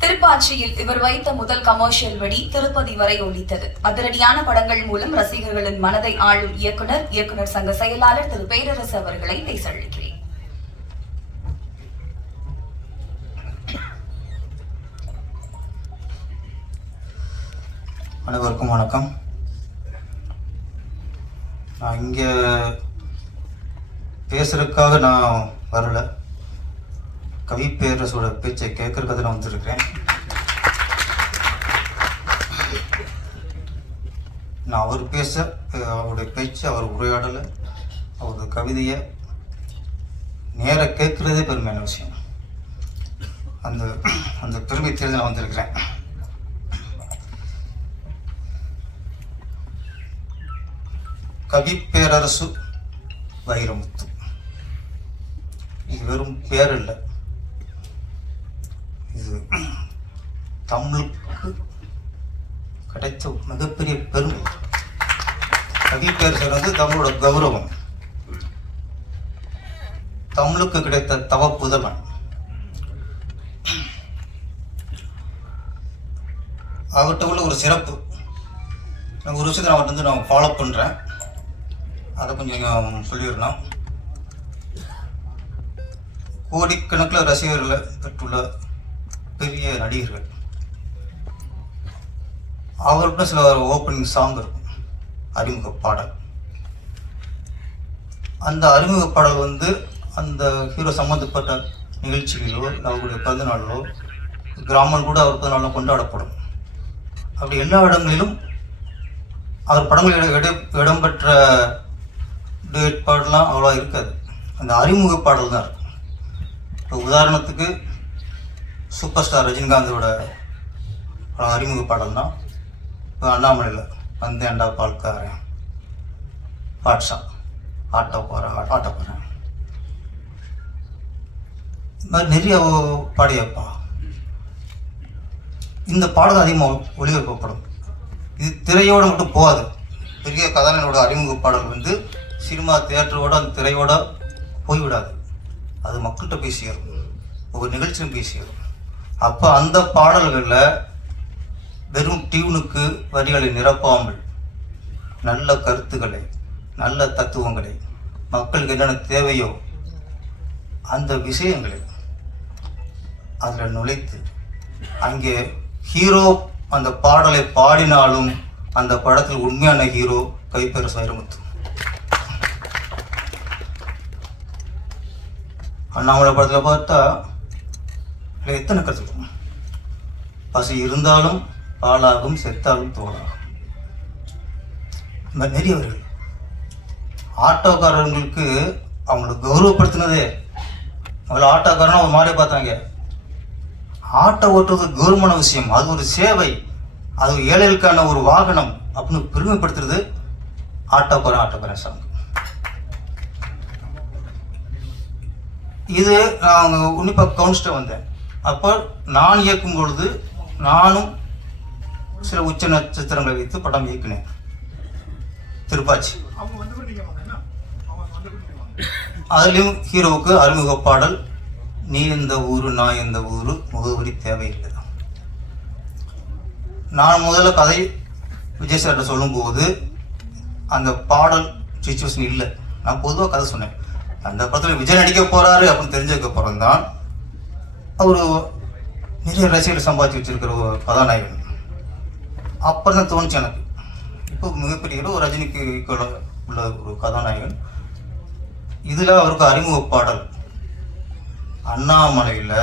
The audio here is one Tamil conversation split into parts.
திருப்பாச்சியில் இவர் வைத்த முதல் கமர்ஷியல் வெடி திருப்பதி வரை ஒலித்தது. அதிரடியான படங்கள் மூலம் ரசிகர்களின் மனதை ஆளும் இயக்குனர் இயக்குனர் சங்க செயலாளர் திரு பேரரசு அவர்களை பேசழிக்கிறேன் அனைவருக்கும் வணக்கம். நான் இங்கே பேசுறதுக்காக நான் வரலை. கவி பேரரசோட பேச்சை கேட்கறதுல நான் வந்திருக்கிறேன். நான் அவர் பேச அவருடைய பேச்சு அவர் உரையாடலை அவரது கவிதையை நேர கேட்குறதே பெருமையான விஷயம். அந்த அந்த பெருமை தேர்தல் நான் வந்திருக்கிறேன். கவி பேரரசு வைரமுத்து. இது வெறும் பேர் இல்லை இது தமிழுக்கு கிடைத்த மிகப்பெரிய பெருமை கவி பேரரசர் வந்து தமிழோட கௌரவம். தமிழுக்கு கிடைத்த தவ புதவன் அவர்கிட்ட உள்ள ஒரு சிறப்பு. ஒரு விஷயத்தை நான் அவர்கிட்ட வந்து நான் ஃபாலோ பண்ணுறேன் அதை கொஞ்சம் சொல்லிடலாம் கோடிக்கணக்கில் ரசிகர்களை பெற்றுள்ள பெரிய நடிகர்கள். அவர்கிட்ட சில ஓப்பனிங் சாங் இருக்கும். அறிமுக பாடல். அந்த அறிமுக பாடல் வந்து அந்த ஹீரோ சம்மந்தப்பட்ட நிகழ்ச்சிகளிலோ இல்லை அவருடைய பிறந்தநாளிலோ கிராமம் கூட அவர் பிறந்தநாளோ கொண்டாடப்படும். அப்படி எல்லா இடங்களிலும் அவர் படங்கள் இட இடம்பெற்ற டேட் பாடலாம் அவ்வளோ இருக்காது. அந்த அறிமுக பாடல் தான் இருக்கும். இப்போ உதாரணத்துக்கு சூப்பர் ஸ்டார் ரஜினிகாந்தோட அறிமுக பாடல் தான் இப்போ அண்ணாமலையில் அண்டா பால்காரன்? பாட்ஷா ஆட்டோ போகிறேன் ஆட்டோ போகிறேன் இந்த மாதிரி நிறைய பாடியப்பா இந்த பாடல் அதிகமாக ஒளிபரப்பப்படும். இது திரையோட மட்டும் போகாது. பெரிய கதாநாயகனோட அறிமுக பாடல் வந்து சினிமா தியேட்டரோட அந்த திரையோட போய்விடாது. அது மக்கள்கிட்ட பேசியிருக்கும் ஒவ்வொரு நிகழ்ச்சியும் போய் அப்போ அந்த பாடல்களில் வெறும் டியூனுக்கு வரிகளை நிரப்பாமல் நல்ல கருத்துக்களை நல்ல தத்துவங்களை மக்களுக்கு என்னென்ன தேவையோ அந்த விஷயங்களை அதில் நுழைத்து அங்கே ஹீரோ அந்த பாடலை பாடினாலும் அந்த படத்தில் உண்மையான ஹீரோ கைப்பெற வைரமுத்து அண்ணாமலை படத்தில் பார்த்தா எனக்கு எத்தனை கருத்து இருக்கும் பசி இருந்தாலும் பாலாகும் செத்தாலும் தோலாகும். இந்த மாதிரி ஆட்டோக்காரர்களுக்கு அவங்கள கௌரவப்படுத்தினதே. முதல்ல ஆட்டோக்காரனா ஒரு மாதிரி பார்த்தாங்க. ஆட்டோ ஓட்டுறது கௌரவமான விஷயம் அது ஒரு சேவை அது ஏழைகளுக்கான ஒரு வாகனம் அப்படின்னு பெருமைப்படுத்துறது ஆட்டோக்காரன் ஆட்டோக்காரன் சாங் இது நான் உன்னிப்பாக கவுன்ஸ்ட்டு வந்தேன். அப்போ நான் இயக்கும் பொழுது நானும் சில உச்ச நட்சத்திரங்களை வைத்து படம் இயக்கினேன். திருப்பாச்சி. அதுலேயும் ஹீரோவுக்கு அறிமுக பாடல் நீ இந்த ஊரு நான் இந்த ஊர் முகவரி தேவையில்லை நான் முதல்ல கதை விஜய் சார்கிட்ட சொல்லும்போது அந்த பாடல் சுச்சுவேஷன் இல்லை. நான் பொதுவாக கதை சொன்னேன். அந்த படத்தில் விஜய் நடிக்க போகிறாரு அப்படின்னு தெரிஞ்சதுக்கு தான் அவர் நிறைய ரசிகர்கள் சம்பாதிச்சு வச்சுருக்கிற ஒரு கதாநாயகன். அப்புறம் தான் தோணுச்சு எனக்கு. இப்போ மிகப்பெரிய ஒரு ரஜினிக்கு உள்ள ஒரு கதாநாயகன். இதில் அவருக்கு அறிமுக பாடல். அண்ணாமலையில்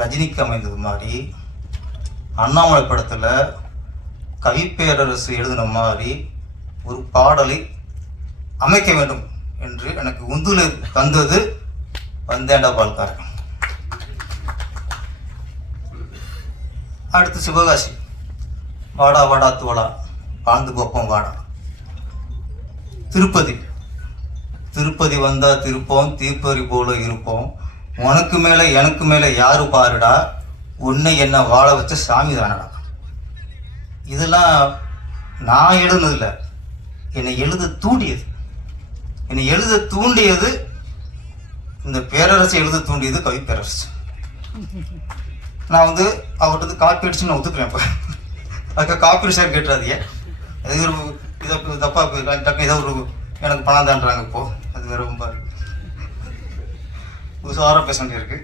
ரஜினிக்கு அமைந்தது மாதிரி அண்ணாமலை படத்தில் கவிப்பேரரசு எழுதின மாதிரி ஒரு பாடலை அமைக்க வேண்டும் என்று எனக்கு உந்துல தந்தது வந்தேண்டா பால்காரன். அடுத்து சிவகாசி. வாடா வாடா தோழா. வாழ்ந்து போப்போம் வாடா. திருப்பதி. திருப்பதி வந்தால் திருப்போம் தீப்பறி போல இருப்போம். உனக்கு மேலே எனக்கு மேலே யாரு பாருடா? உன்னை என்ன வாழ வச்ச சாமி தானடா. இதெல்லாம் நான் எழுதுனதில்ல. என்னை எழுத தூண்டியது. என்னை எழுத தூண்டியது இந்த பேரரசு எழுத தூண்டியது கவி பேரரசு நான் வந்து அவர்கிட்ட வந்து காப்பி அடிச்சு நான் ஒத்துக்கிறேன் இப்போ. அதுக்காக காப்பி சார் கேட்டுறாதீங்க. அது ஒரு இதை தப்பா போய் டக்கு ஏதோ ஒரு எனக்கு பணம் தான்றாங்க இப்போ. அது வேற ரொம்ப உசாராக பேச வேண்டியிருக்கு.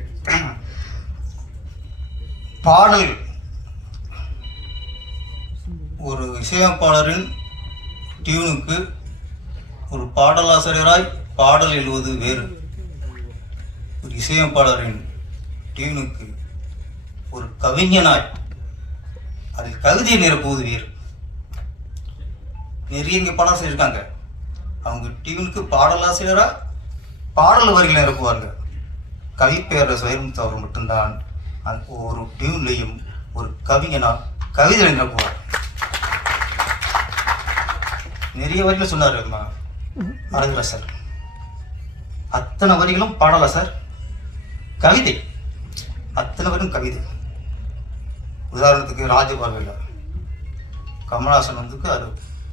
பாடல். ஒரு இசையமைப்பாளரின் டியூனுக்கு ஒரு பாடலாசிரியராய் பாடல் எழுவது வேறு. ஒரு இசையமைப்பாளரின் டியூனுக்கு ஒரு கவிஞனாய் அதில் கவிதையை நிரப்புவது வேறு. நிறைய இங்கே படம் செய்யிருக்காங்க அவங்க டியூனுக்கு பாடலாசிரியராக பாடல் வரிகளை நிரப்புவார்கள் கவிப்பேரர் சுயமுத்து அவர் மட்டும்தான் அந்த ஒரு டியூன்லையும் ஒரு கவிஞனா கவிதை நிரப்புவார் நிறைய வரிகள் சொன்னார் அழகுல சார். அத்தனை வரிகளும் பாடலா சார்? கவிதை. அத்தனை வரும் கவிதை. உதாரணத்துக்கு ராஜபார்வையில் கமலாசன் வந்துக்கு அது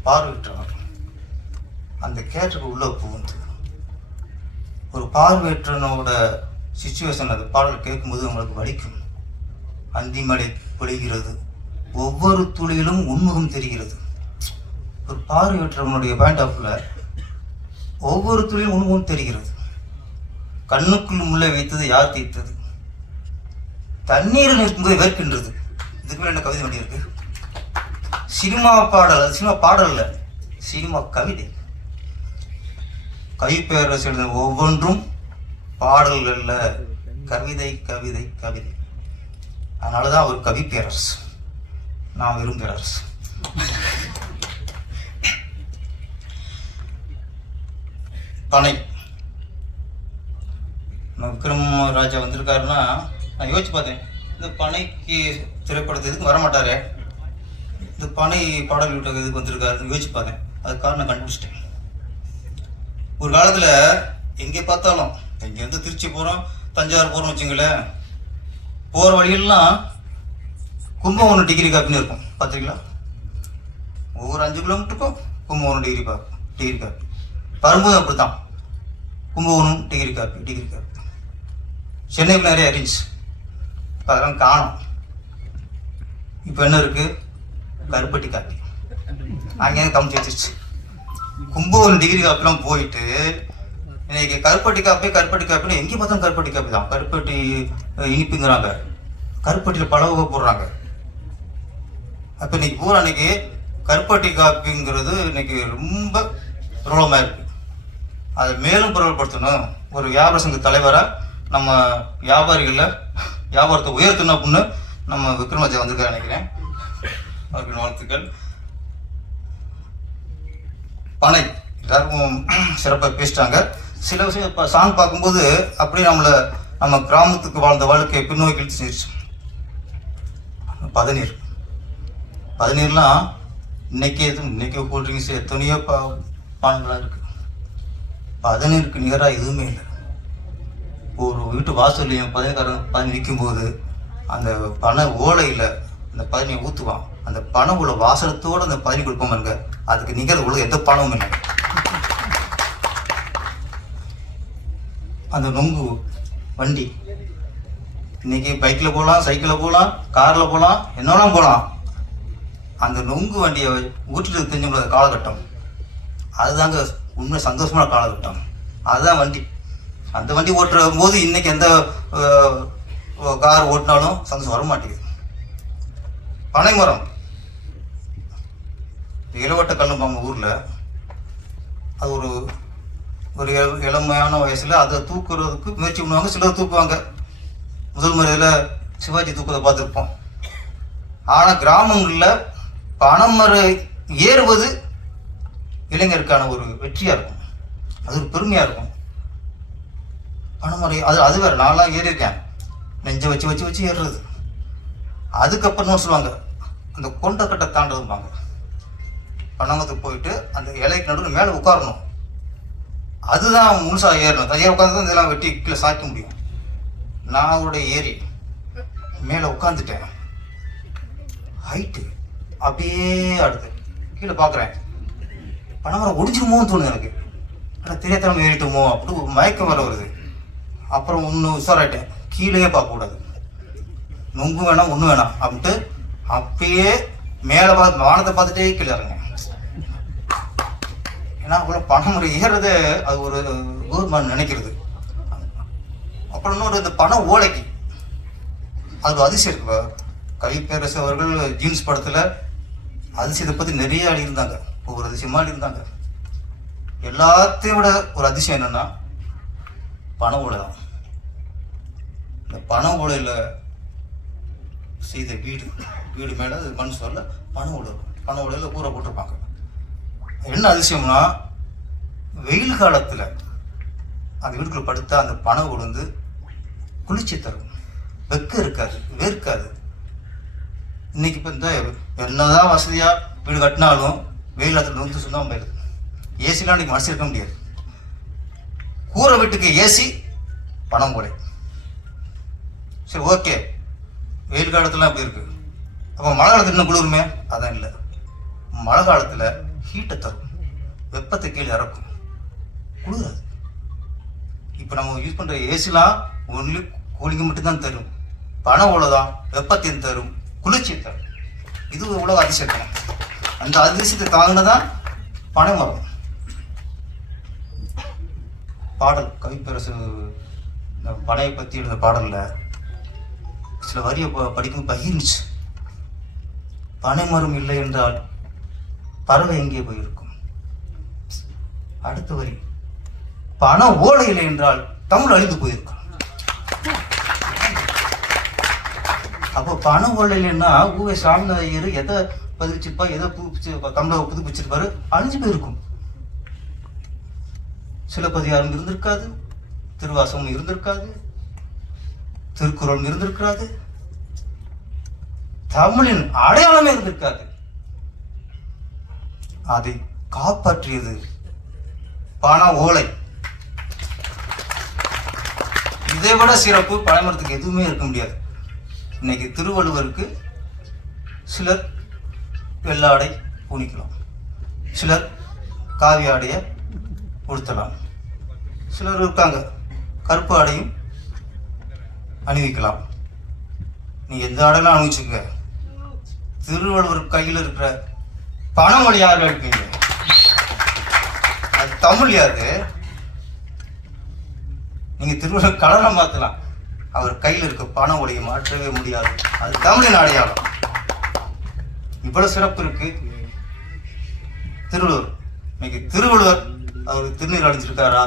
பார்வையிட்டார் அந்த கேட்டுக்கு உள்ளே புகுந்து ஒரு பார்வையற்றனோட சுச்சுவேஷன் அது பாடல் கேட்கும்போது உங்களுக்கு வலிக்கும். அந்திமலை பொழிகிறது. ஒவ்வொரு துளியிலும் உண்முகம் தெரிகிறது. ஒரு பார்வையற்றவனுடைய பாயிண்ட் ஆஃப்ல ஒவ்வொரு துளியும் உண்முகம் தெரிகிறது. கண்ணுக்குள் முள்ளை வைத்தது யார் தீர்த்தது தண்ணீரில் இருக்கும்போது வேர்க்கின்றது. இதுக்கு மேலே என்ன கவிதை இருக்கு சினிமா பாடல் அது சினிமா பாடல் இல்லை. சினிமா கவிதை. கவிப்பேரரசு எழுத ஒவ்வொன்றும் பாடல்கள்ல கவிதை கவிதை கவிதை. அதனாலதான் அவர் கவிப்பேரரசு நான் வெறும் பேரரசு. பனை. நம்ம விக்ரம் ராஜா வந்திருக்காருன்னா நான் யோசிச்சு பார்த்தேன். இந்த பனைக்கு திரைப்படத்து எதுக்கு வர இந்த பனை பாடல் விட்ட இதுக்கு வந்திருக்காருன்னு யோசிச்சு பாருங்க அது காரணம் கண்டுபிடிச்சிட்டேன். ஒரு காலத்தில் எங்கே பார்த்தாலும் இங்கேருந்து திருச்சி போகிறோம் தஞ்சாவூர் போகிறோம் வச்சுங்களேன் போகிற வழியெல்லாம் கும்பகோணம் டிகிரி காப்பின்னு இருக்கும். பார்த்துருக்கீங்களா? ஒவ்வொரு அஞ்சு கிலோமீட்டருக்கும் Kumbakonam degree coffee degree coffee வரும்போது அப்படி தான் Kumbakonam degree coffee degree coffee சென்னைக்கு நிறைய அரேஞ்ச் அதெல்லாம் காணும். இப்போ என்ன இருக்கு? கருப்பட்டி காப்பி அங்கே கமிச்சு வச்சிருச்சு. கும்பகோணம் டிகிரி காப்பிலாம் போயிட்டு இன்னைக்கு கருப்பட்டி காப்பி கருப்பட்டி காப்பின்னு எங்கே பார்த்தாலும் கருப்பட்டி காப்பி தான். கருப்பட்டி இனிப்புங்கிறாங்க. கருப்பட்டியில் பல வகை போடுறாங்க. அப்போ இன்னைக்கு பூரா அன்னைக்கு கருப்பட்டி காப்பிங்கிறது இன்னைக்கு ரொம்ப பிரபலமாக இருக்கு. அதை மேலும் பிரபலப்படுத்தணும். ஒரு வியாபார சங்க தலைவராக நம்ம வியாபாரிகளில் வியாபாரத்தை உயர்த்தணும் அப்படின்னு நம்ம விக்ரமாஜா வந்திருக்காரு நினைக்கிறேன். அவருக்கு வாழ்த்துக்கள். பனை எல்லாருக்கும் சிறப்பாக பேசிட்டாங்க. சில விஷயம் இப்போ சாங் பார்க்கும்போது அப்படியே நம்மளை நம்ம கிராமத்துக்கு வாழ்ந்த வாழ்க்கையை பின்னோக்கி இழுத்து செஞ்சிருச்சு. பதநீர். பதநீர்லாம் இன்னைக்கே எதுவும் இன்னைக்கே கூல்ட்ரிங்க்ஸ் எத்தனையோ பா பானங்களாக இருக்குது பதநீருக்கு நிகராக எதுவுமே இல்லை. ஒரு வீட்டு வாசல்லையும் பதவிக்காரன் பதினி நிற்கும்போது அந்த பனை ஓலையில் அந்த பதினியை ஊற்றுவான் அந்த பனை உள்ள வாசனத்தோடு அந்த பதினி கொடுப்போம் பாருங்க. அதுக்கு நிகர் உள்ள எந்த பணமும் இல்லை. அந்த நொங்கு வண்டி. இன்னைக்கு பைக்கில் போகலாம் சைக்கிளில் போகலாம் காரில் போகலாம் என்னெல்லாம் போகலாம் அந்த நொங்கு வண்டியை ஊற்றிட்டு தெரிஞ்ச காலகட்டம். அதுதாங்க உண்மை சந்தோஷமான காலகட்டம். அதுதான் வண்டி. அந்த வண்டி ஓட்டுற போது இன்னைக்கு எந்த கார் ஓட்டினாலும் சந்தோஷம் வர மாட்டேங்குது பனைமரம் இளவட்ட கல்லும்பாங்க ஊரில் அது ஒரு ஒரு இளமையான வயசில் அதை தூக்குறதுக்கு முயற்சி பண்ணுவாங்க சிலர் தூக்குவாங்க. முதல் முறையில் சிவாஜி தூக்குறதை பார்த்துருப்போம். ஆனால் கிராமங்களில் பனைமரம் ஏறுவது இளைஞருக்கான ஒரு வெற்றியாக இருக்கும். அது ஒரு பெருமையாக இருக்கும். பனைமரம் அது அது வேறு நான்லாம் ஏறியிருக்கேன். நெஞ்சை வச்சு வச்சு வச்சு ஏறுறது. அதுக்கப்புறம் என்ன சொல்லுவாங்க அந்த கொண்டக்கட்டை தாண்டதும்பாங்க. பனமரத்துக்கு போயிட்டு அந்த இலைக்கு நடுவில் மேலே உட்காரணும். அதுதான் முழுசாக ஏறணும். தையல் உட்காந்து தான் இதெல்லாம் வெட்டி கீழே சாய்க்க முடியும். நான் அவருடைய ஏறி மேலே உட்காந்துட்டேன் ஹைட்டு அப்படியே அடுத்து கீழே பார்க்குறேன் பனமரம் ஒடிச்சிருமோன்னு தோணுது எனக்கு. ஆனால் தெரியாதவங்க ஏறிட்டுமோ? அப்படி ஒரு மயக்கம் வர வருது. அப்புறம் இன்னும் உஷாராயிட்டேன். கீழே பார்க்கக்கூடாது. நொங்கு வேணாம் ஒன்று வேணாம் அப்படின்ட்டு அப்பயே மேலே பார்த்து வானத்தை பார்த்துட்டே கீழே இறங்க ஏன்னா அவ்வளோ பணம் ஒரு ஏறுறது அது ஒரு கவர்மெண்ட் நினைக்கிறது. அப்புறம் இன்னொரு இந்த பண ஓலைக்கு. அது அதிசயம் இருக்கு கவிப்பேரசு அவர்கள் ஜீன்ஸ் படத்தில் அதிசயத்தை பற்றி நிறைய எழுதியிருந்தாங்க. ஒவ்வொரு அதிசயமாக எழுதியிருந்தாங்க. எல்லாத்தையும் விட ஒரு அதிசயம் என்னென்னா பண ஓலை தான். இந்த பண ஓலையில் செய்த வீடு வீடு மேலே அது மண் சொல்ல பணம் ஓலை இருக்கும். பண ஓலையில் கூரை போட்டிருப்பாங்க. என்ன அதிசயம்னா வெயில் காலத்தில் அந்த வீட்டுக்குள்ள படுத்தா அந்த பனை ஓலை குளிர்ச்சி தரும். வெக்க இருக்காது வேர்க்காது. இன்னைக்கு இப்போ இந்த என்னதான் வசதியாக வீடு கட்டினாலும் வெயில் காலத்தில் வந்து சுத்தமாக போயிடுது ஏசிலாம் இன்னைக்கு மனசு இருக்க முடியாது. கூரை வீட்டுக்கு ஏசி பணம் போலை சரி ஓகே வெயில் காலத்தில் அப்படி இருக்கு. அப்போ மழை காலத்தில் இன்னும் குளிருமே? அதான் இல்லை. மழை காலத்தில் ஹீட்டை தரும். வெப்பத்தை கீழே இறக்கும். குளிராது. இப்போ நம்ம யூஸ் பண்ணுற ஏசிலாம் ஒன்லி கூலிங்கு மட்டும்தான் தரும். பணம் அவ்வளோதான் வெப்பத்தையும் தரும். குளிர்ச்சியை தரும். இது உலக அதிசயம் அந்த அதிசயத்தை தாங்கினதான் பனை வரும் பாடல் கவிப்பரசு இந்த பனையை பற்றி எழுந்த பாடலில் சில வரியை படிக்கும் பகிர்ந்துச்சு. பனை மரம் இல்லை என்றால் பறவை எங்கே போயிருக்கும்? அடுத்த வரி. பண ஓலை இல்லை என்றால் தமிழ் அழிந்து போயிருக்கும். அப்போ பண ஓலை இல்லைன்னா ஊவே சாமிநாதையர் எதை பதிச்சிருப்பா எதை புதுப்பிச்சு தமிழை புதுப்பிச்சிருப்பாரு அழிஞ்சு போயிருக்கும். சிலப்பதிகாரம் இருந்திருக்காது திருவாசகம் இருந்திருக்காது திருக்குறள் இருந்திருக்கிறாது. தமிழின் அடையாளமே இருந்திருக்காது. அதை காப்பாற்றியது பண ஓலை. இதை விட சிறப்பு பழமரத்துக்கு எதுவுமே இருக்க முடியாது. இன்னைக்கு திருவள்ளுவருக்கு சிலர் வெள்ளாடை பூணிக்கலாம். சிலர் காவி ஆடையை உடுத்தலாம். சிலர் இருக்காங்க. கருப்பு ஆடையும் அணிவிக்கலாம். நீ எந்த ஆடலும் அணிவிச்சுங்க திருவள்ளுவர் கையில் இருக்கிற பணமொழி யார் எடுப்பீங்க அது தமிழ் யாது நீங்க திருவள்ளுவர் கலரை மாத்தலாம் அவர் கையில் இருக்க பண ஒளியை மாற்றவே முடியாது. அது தமிழின் அடையாளம். இவ்வளவு சிறப்பு இருக்கு. திருவள்ளுவர் இன்னைக்கு திருவள்ளுவர் அவர் திருநீர் அடைஞ்சிருக்காரா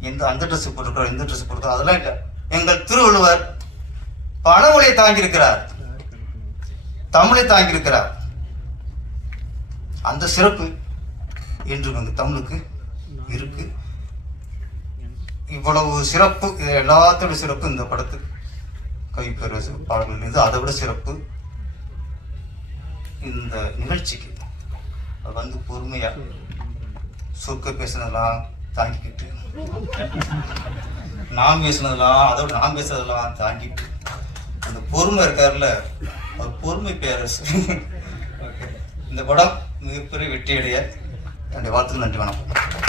எந்த அந்த ட்ரெஸ் போட்டிருக்காரு? எந்த ட்ரெஸ் போட்டிருக்காரோ? அதெல்லாம் இல்லை. எங்கள் திருவள்ளுவர் பணமொழியை தாங்கியிருக்கிறார். தமிழை தாங்கியிருக்கிறார். அந்த சிறப்பு என்று வந்து தமிழுக்கு இருக்கு. இவ்வளவு சிறப்பு எல்லாத்தோட சிறப்பு இந்த படத்துக்கு. கைப்பெற பாடல்கள் இருந்து அதை விட சிறப்பு இந்த நிகழ்ச்சிக்கு. அது வந்து பொறுமையா சொற்க பேசுனதெல்லாம் தாங்கிக்கிட்டு நான் பேசுனதெல்லாம் அதோட நான் பேசுனதெல்லாம் தாங்கிட்டு அந்த பொறுமை இருக்காருல்ல அவர் பொறுமை பேரரசு. இந்த படம் மிகப்பெரிய வெற்றியடைய. என்னுடைய வாழ்த்துக்கள் நன்றி வணக்கம்.